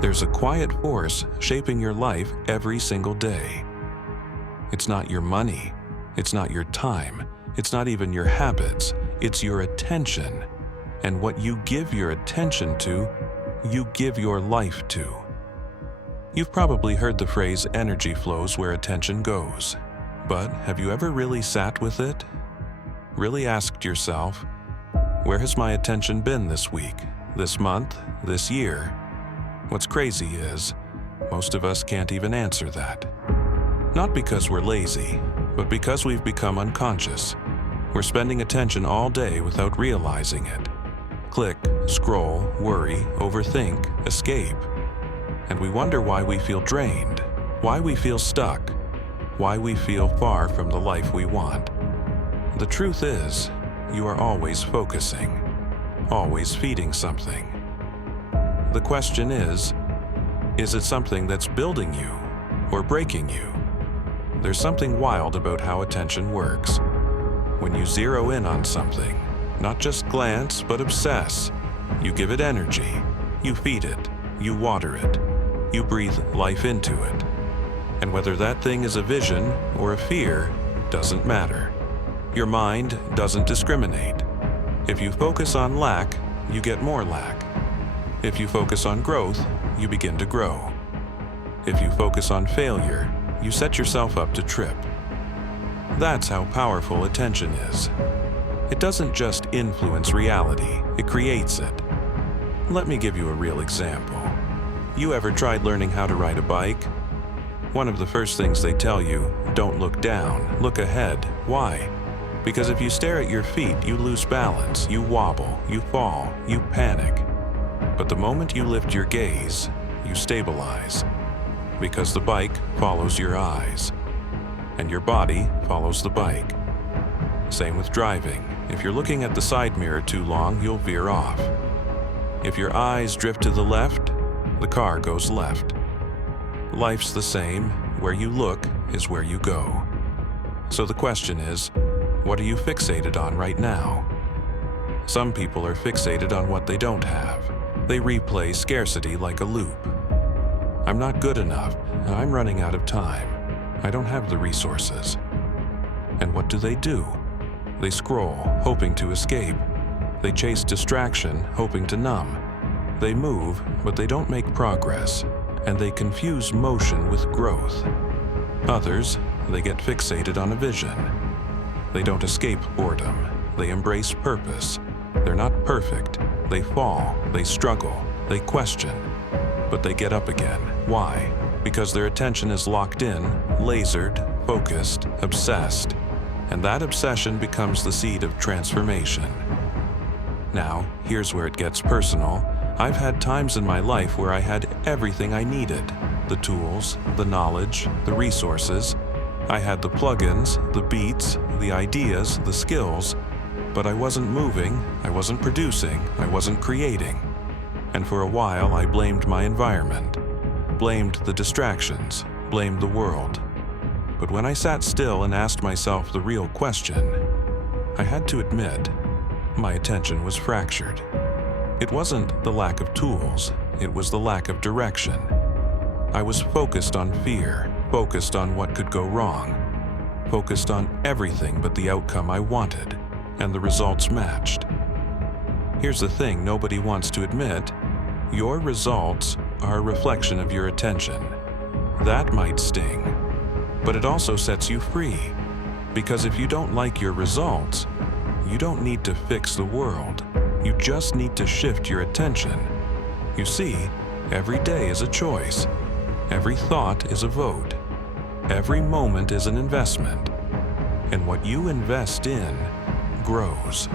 There's a quiet force shaping your life every single day. It's not your money, it's not your time, it's not even your habits, it's your attention. And what you give your attention to, you give your life to. You've probably heard the phrase energy flows where attention goes. But have you ever really sat with it? Really asked yourself, where has my attention been this week, this month, this year? What's crazy is, most of us can't even answer that. Not because we're lazy, but because we've become unconscious. We're spending attention all day without realizing it. Click, scroll, worry, overthink, escape. And we wonder why we feel drained, why we feel stuck, why we feel far from the life we want. The truth is, you are always focusing, always feeding something. The question is it something that's building you or breaking you? There's something wild about how attention works. When you zero in on something, not just glance, but obsess, you give it energy, you feed it, you water it, you breathe life into it. And whether that thing is a vision or a fear doesn't matter. Your mind doesn't discriminate. If you focus on lack, you get more lack. If you focus on growth, you begin to grow. If you focus on failure, you set yourself up to trip. That's how powerful attention is. It doesn't just influence reality, it creates it. Let me give you a real example. You ever tried learning how to ride a bike? One of the first things they tell you, don't look down, look ahead. Why? Because if you stare at your feet, you lose balance, you wobble, you fall, you panic. But the moment you lift your gaze, you stabilize. Because the bike follows your eyes, and your body follows the bike. Same with driving. If you're looking at the side mirror too long, you'll veer off. If your eyes drift to the left, the car goes left. Life's the same. Where you look is where you go. So the question is, what are you fixated on right now? Some people are fixated on what they don't have. They replay scarcity like a loop. I'm not good enough. I'm running out of time. I don't have the resources. And what do? They scroll, hoping to escape. They chase distraction, hoping to numb. They move, but they don't make progress, and they confuse motion with growth. Others, they get fixated on a vision. They don't escape boredom. They embrace purpose. They're not perfect. They fall, they struggle, they question, but they get up again. Why? Because their attention is locked in, lasered, focused, obsessed. And that obsession becomes the seed of transformation. Now, here's where it gets personal. I've had times in my life where I had everything I needed. The tools, the knowledge, the resources. I had the plugins, the beats, the ideas, the skills. But I wasn't moving, I wasn't producing, I wasn't creating. And for a while, I blamed my environment. Blamed the distractions, blamed the world. But when I sat still and asked myself the real question, I had to admit, my attention was fractured. It wasn't the lack of tools, it was the lack of direction. I was focused on fear, focused on what could go wrong, focused on everything but the outcome I wanted, and the results matched. Here's the thing nobody wants to admit, your results are a reflection of your attention. That might sting. But it also sets you free, because if you don't like your results, you don't need to fix the world. You just need to shift your attention. You see, every day is a choice. Every thought is a vote. Every moment is an investment. And what you invest in grows.